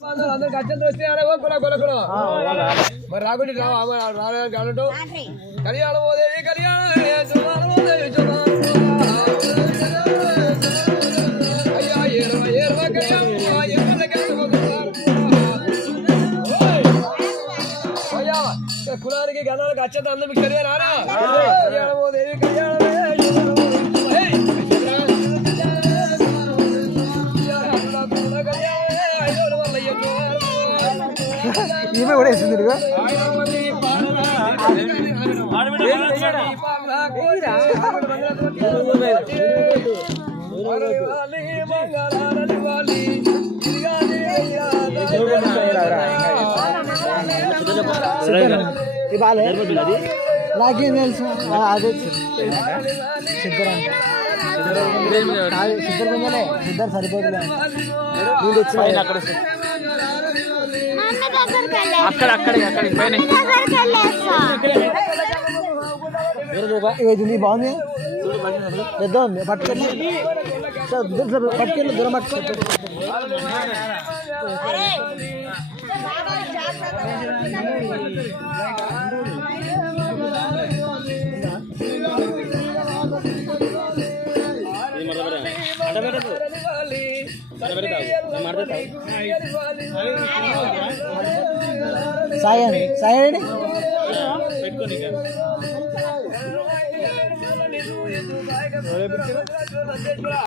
అందరికి అత్యంత వచ్చినారా మరి రాకుండా రాలేదు కాదు కళ్యాణం ఓదేవి కళ్యాణం అయ్యా ఏర్వ కళ్యాణం అయ్యా కులానికి గణాలకు అత్యంత అందరికి తెలియరారా కళ్యాణం ఓదేవి కళ్యాణం ఈమె కూడా వేసింది నాకేం తెలుసు అదే సిద్ధర్ సరిపోతుంది అక్కడ పైన ఇది బాగుంది పెద్ద ఉంది పట్టుకెళ్ళి పట్టుకెళ్ళి దూరం పట్టుకెళ్ళి సాయండి సాయండి